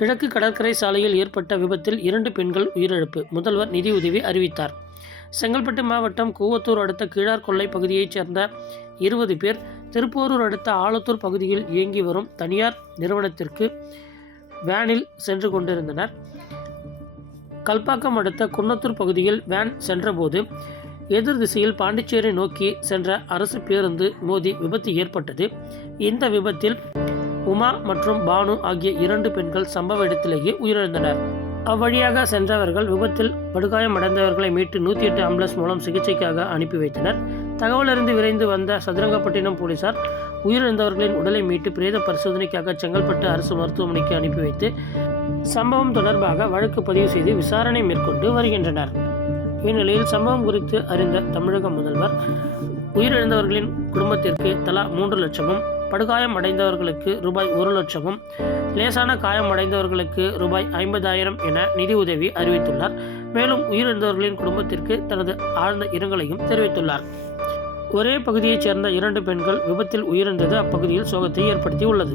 கிழக்கு கடற்கரை சாலையில் ஏற்பட்ட விபத்தில் 2 பெண்கள் உயிரிழப்பு. முதல்வர் நிதியுதவி அறிவித்தார். செங்கல்பட்டு மாவட்டம் கூவத்தூர் அடுத்த கீழார்கொல்லை பகுதியைச் சேர்ந்த 20 பேர் திருப்போரூர் அடுத்த ஆலத்தூர் பகுதியில் இயங்கி வரும் தனியார் நிறுவனத்திற்கு வேனில் சென்று கொண்டிருந்தனர். கல்பாக்கம் அடுத்த குன்னத்தூர் பகுதியில் வேன் சென்றபோது எதிர் திசையில் பாண்டிச்சேரி நோக்கி சென்ற அரசு பேருந்து மோதி விபத்து ஏற்பட்டது. இந்த விபத்தில் உமா மற்றும் பானு ஆகிய 2 பெண்கள் சம்பவ இடத்திலேயே உயிரிழந்தனர். அவ்வழியாக சென்றவர்கள் விபத்தில் படுகாயமடைந்தவர்களை மீட்டு 108 ஆம்புலன்ஸ் மூலம் சிகிச்சைக்காக அனுப்பி வைத்தனர். தகவலறிந்து விரைந்து வந்த சதுரங்கப்பட்டினம் போலீசார் உயிரிழந்தவர்களின் உடலை மீட்டு பிரேத பரிசோதனைக்காக செங்கல்பட்டு அரசு மருத்துவமனைக்கு அனுப்பி வைத்து சம்பவம் தொடர்பாக வழக்கு பதிவு செய்து விசாரணை மேற்கொண்டு வருகின்றனர். இந்நிலையில் சம்பவம் குறித்து அறிந்த தமிழக முதல்வர் உயிரிழந்தவர்களின் குடும்பத்திற்கு தலா 3 லட்சமும், படுகாயம் அடைந்தவர்களுக்கு ரூபாய் 1 லட்சமும், லேசான காயம் அடைந்தவர்களுக்கு ரூபாய் 50,000 என நிதி உதவி அறிவித்துள்ளார். மேலும் உயிரிழந்தவர்களின் குடும்பத்திற்கு தனது ஆழ்ந்த இரங்கலையும் தெரிவித்துள்ளார். ஒரே பகுதியைச் சேர்ந்த 2 பெண்கள் விபத்தில் உயிரிழந்தது அப்பகுதியில் சோகத்தை ஏற்படுத்தியுள்ளது.